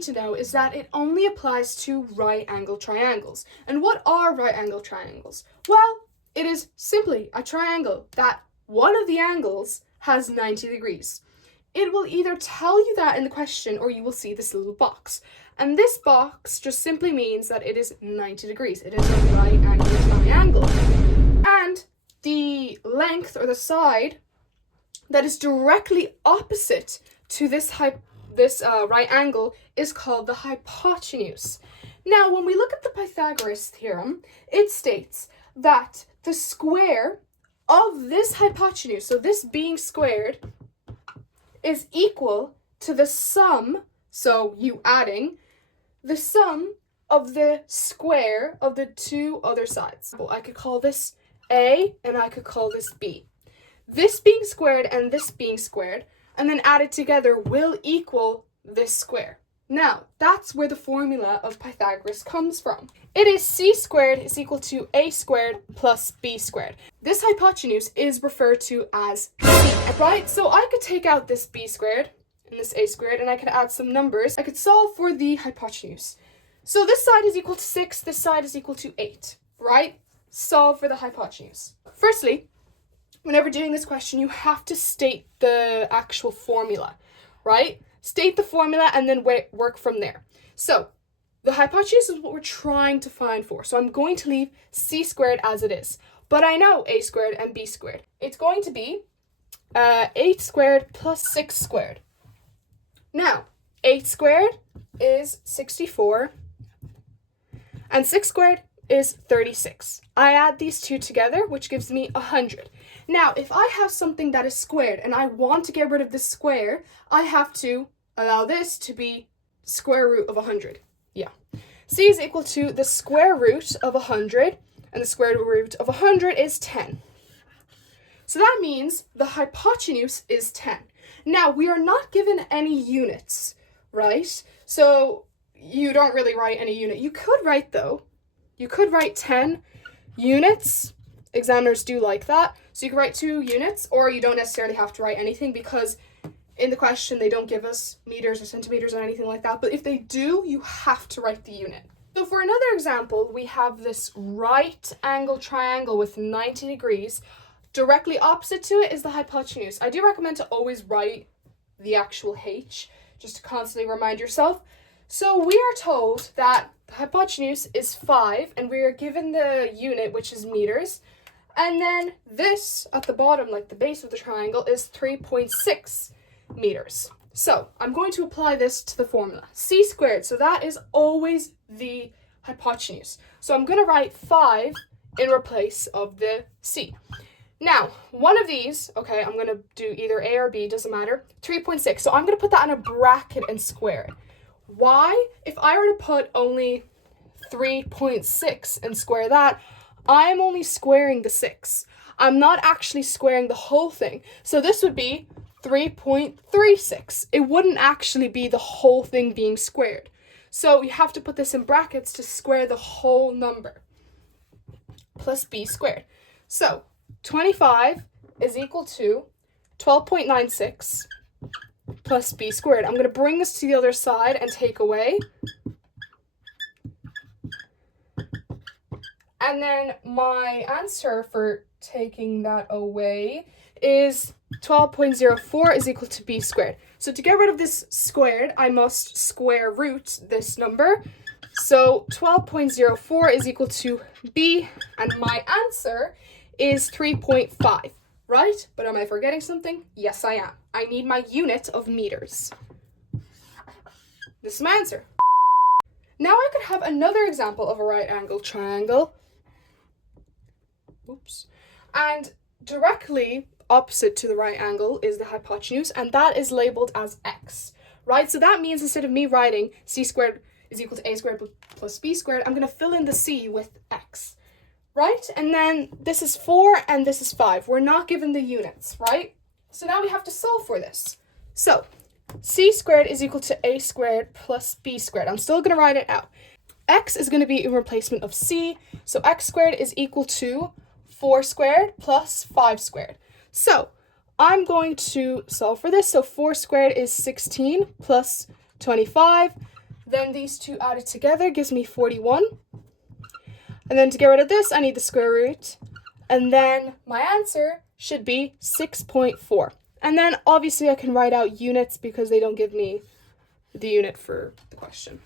need to know is that it only applies to right-angled triangles. And what are right-angled triangles? Well, it is simply a triangle that one of the angles has 90 degrees. It will either tell you that in the question or you will see this little box. And this box just simply means that it is 90 degrees. It is a right-angled triangle. And the length or the side that is directly opposite to this right angle is called the hypotenuse. Now, when we look at the Pythagoras theorem, it states that the square of this hypotenuse, so this being squared, is equal to the sum, so you adding, the sum of the square of the two other sides. Well, I could call this A and I could call this B. This being squared and this being squared, and then added together will equal this square. Now, that's where the formula of Pythagoras comes from. It is c squared is equal to a squared plus b squared. This hypotenuse is referred to as c, right? So I could take out this b squared and this a squared, and I could add some numbers. I could solve for the hypotenuse. So this side is equal to 6, this side is equal to 8, right? Solve for the hypotenuse. Firstly, whenever doing this question, you have to state the actual formula, right? State the formula and then work from there. So the hypotenuse is what we're trying to find for. So I'm going to leave c squared as it is. But I know a squared and b squared. It's going to be 8 squared plus 6 squared. Now, 8 squared is 64 and 6 squared is 36. I add these two together, which gives me 100. Now, if I have something that is squared and I want to get rid of this square, I have to allow this to be square root of 100. Yeah. C is equal to the square root of 100, and the square root of 100 is 10. So that means the hypotenuse is 10. Now, we are not given any units, right? So you don't really write any unit. You could write, though. You could write 10 units. Examiners do like that. So you can write 2 units, or you don't necessarily have to write anything because in the question they don't give us meters or centimeters or anything like that. But if they do, you have to write the unit. So for another example, we have this right angle triangle with 90 degrees. Directly opposite to it is the hypotenuse. I do recommend to always write the actual h, just to constantly remind yourself. So we are told that the hypotenuse is 5, and we are given the unit, which is meters. And then this, at the bottom, like the base of the triangle, is 3.6 meters. So I'm going to apply this to the formula. C squared, so that is always the hypotenuse. So I'm going to write 5 in place of the C. Now, one of these, okay, I'm going to do either A or B, doesn't matter, 3.6. So I'm going to put that in a bracket and square it. Why? If I were to put only 3.6 and square that, I'm only squaring the 6. I'm not actually squaring the whole thing. So this would be 3.36. It wouldn't actually be the whole thing being squared. So you have to put this in brackets to square the whole number. Plus b squared. So 25 is equal to 12.96 plus b squared. I'm going to bring this to the other side and take away. And then my answer for taking that away is 12.04 is equal to b squared. So to get rid of this squared, I must square root this number. So 12.04 is equal to b, and my answer is 3.5, right? But am I forgetting something? Yes, I am. I need my unit of meters. This is my answer. Now I could have another example of a right-angled triangle. Oops. And directly opposite to the right angle is the hypotenuse, and that is labeled as x, right? So that means instead of me writing c squared is equal to a squared plus b squared, I'm going to fill in the c with x, right? And then this is 4 and this is 5. We're not given the units, right? So now we have to solve for this. So c squared is equal to a squared plus b squared. I'm still going to write it out. X is going to be in replacement of c, so x squared is equal to 4 squared plus 5 squared. So I'm going to solve for this. So 4 squared is 16 plus 25 Then these two added together gives me 41. And then to get rid of this, I need the square root. And then my answer should be 6.4. And then obviously I can write out units because they don't give me the unit for the question.